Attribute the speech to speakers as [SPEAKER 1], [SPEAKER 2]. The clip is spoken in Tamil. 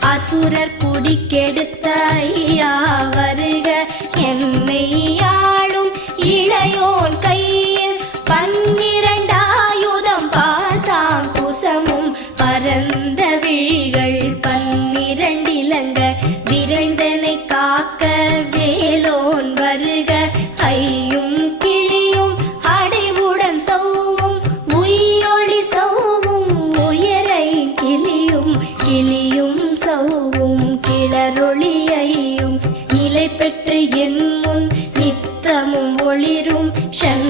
[SPEAKER 1] அசுரர் குடிக்கெடுத்த ஐயா வருக. என்னை ஆளும் இளையோன் கையில் பன்னிரண்டாயுதம் பாசாம் குசமும் பரந்த விழிகள் பன்னிரண்டிலங்க விரைந்தனை காக்க சௌவும் கிளரொளியையும் நிலை பெற்று என் முன் நித்தமும் ஒளிரும் சன்